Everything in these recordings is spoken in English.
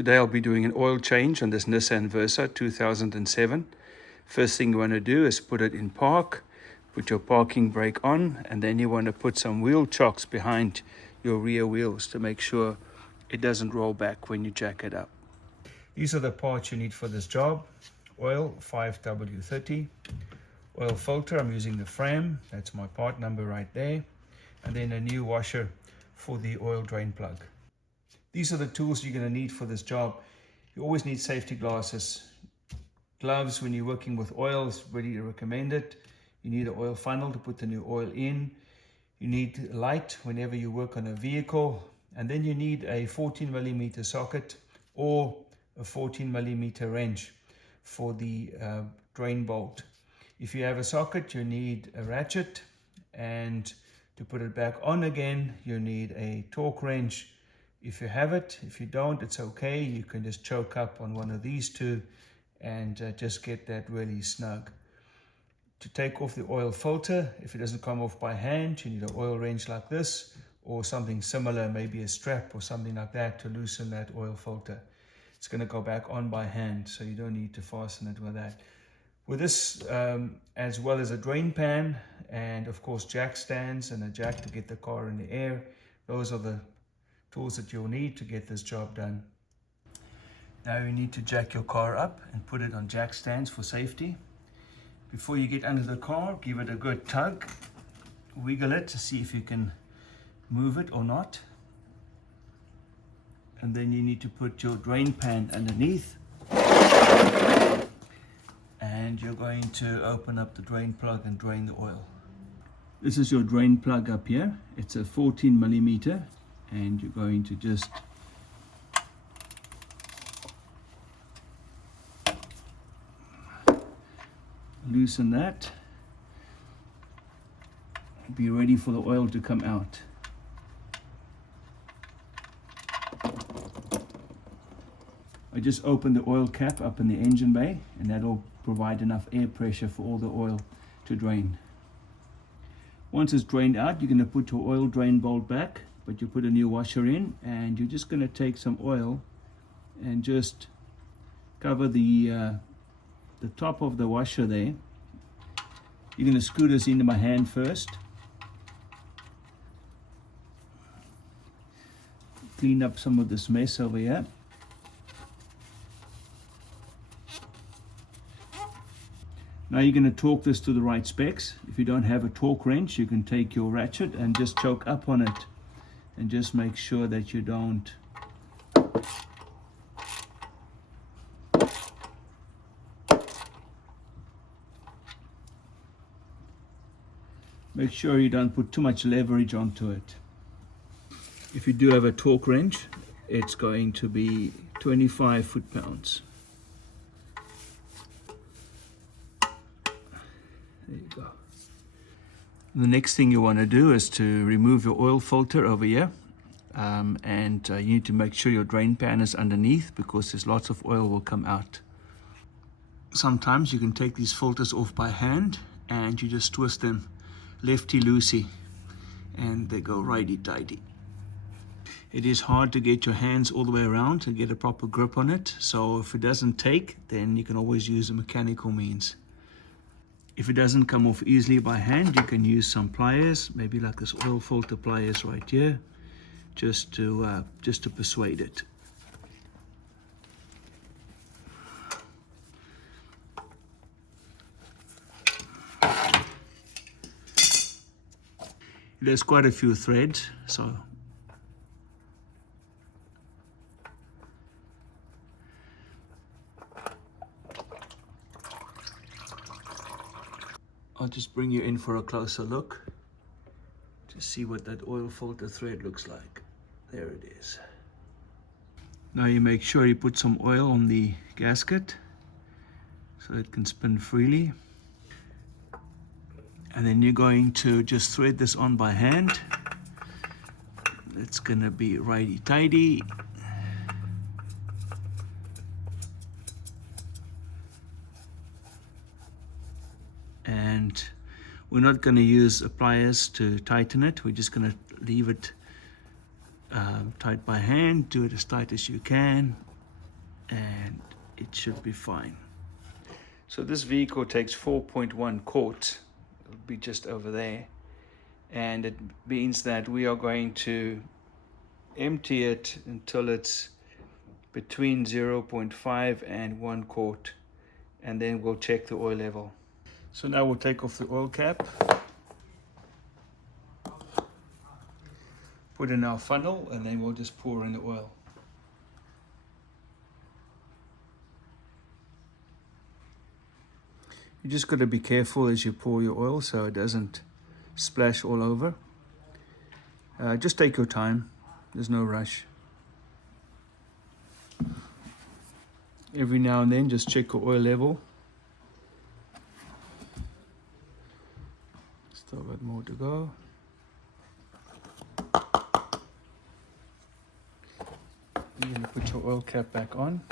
Today I'll be doing an oil change on this Nissan Versa 2007. First thing you want to do is put it in park, put your parking brake on, and then you want to put some wheel chocks behind your rear wheels to make sure it doesn't roll back when you jack it up. These are the parts you need for this job. Oil 5W30, oil filter, I'm using the Fram, that's my part number right there, and then a new washer for the oil drain plug. These are the tools you're going to need for this job. You always need safety glasses. Gloves when you're working with oil is really recommended. You need an oil funnel to put the new oil in. You need light whenever you work on a vehicle. And then you need a 14mm socket or a 14mm wrench for the drain bolt. If you have a socket, you need a ratchet, and to put it back on again, you need a torque wrench. If you have it, if you don't, it's okay. You can just choke up on one of these two and just get that really snug. To take off the oil filter, if it doesn't come off by hand, you need an oil wrench like this or something similar, maybe a strap or something like that to loosen that oil filter. It's going to go back on by hand, so you don't need to fasten it with that. With this, as well as a drain pan and of course jack stands and a jack to get the car in the air, those are the tools that you'll need to get this job done. Now you need to jack your car up and put it on jack stands for safety. Before you get under the car, give it a good tug, wiggle it to see if you can move it or not. And then you need to put your drain pan underneath. And you're going to open up the drain plug and drain the oil. This is your drain plug up here. It's a 14mm. And you're going to just loosen that. Be ready for the oil to come out. I just opened the oil cap up in the engine bay, and that'll provide enough air pressure for all the oil to drain. Once it's drained out, you're going to put your oil drain bolt back, but you put a new washer in, and you're just going to take some oil and just cover the top of the washer there. You're going to screw this into my hand first. Clean up some of this mess over here. Now you're going to torque this to the right specs. If you don't have a torque wrench, you can take your ratchet and just choke up on it. And just make sure that you don't put too much leverage onto it. If you do have a torque wrench, it's going to be 25 foot-pounds. There you go. The next thing you want to do is to remove your oil filter over here, and you need to make sure your drain pan is underneath because there's lots of oil will come out. Sometimes you can take these filters off by hand and you just twist them lefty-loosey and they go righty-tighty. It is hard to get your hands all the way around to get a proper grip on it, so if it doesn't take, then you can always use a mechanical means. If it doesn't come off easily by hand, you can use some pliers, maybe like this oil filter pliers right here, just to persuade it. There's quite a few threads, so I'll just bring you in for a closer look to see what that oil filter thread looks like. There it is. Now you make sure you put some oil on the gasket so it can spin freely. And then you're going to just thread this on by hand. It's going to be righty-tighty. And we're not going to use pliers to tighten it. We're just going to leave it tight by hand. Do it as tight as you can. and it should be fine. So this vehicle takes 4.1 quarts. It'll be just over there, and it means that we are going to empty it until it's between 0.5 and 1 quart, and then we'll check the oil level. So now we'll take off the oil cap, put in our funnel, and then we'll just pour in the oil. You just got to be careful as you pour your oil so it doesn't splash all over. Just take your time, there's no rush. Every now and then just check your oil level. Still got more to go. You're going to put your oil cap back on.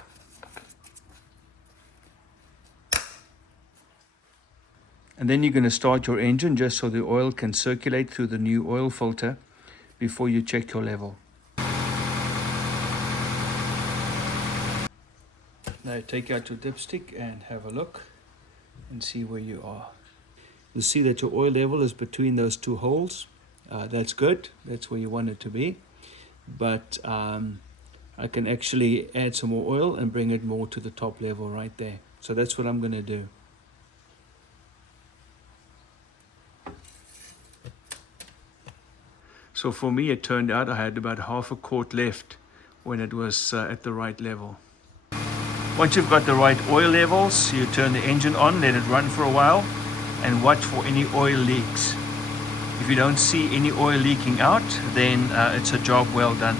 And then you're going to start your engine just so the oil can circulate through the new oil filter before you check your level. Now take out your dipstick and have a look and see where you are. You'll see that your oil level is between those two holes. That's good. That's where you want it to be. But I can actually add some more oil and bring it more to the top level right there. So that's what I'm going to do. So for me, it turned out I had about half a quart left when it was at the right level. Once you've got the right oil levels, you turn the engine on, let it run for a while, and watch for any oil leaks. If you don't see any oil leaking out, then it's a job well done.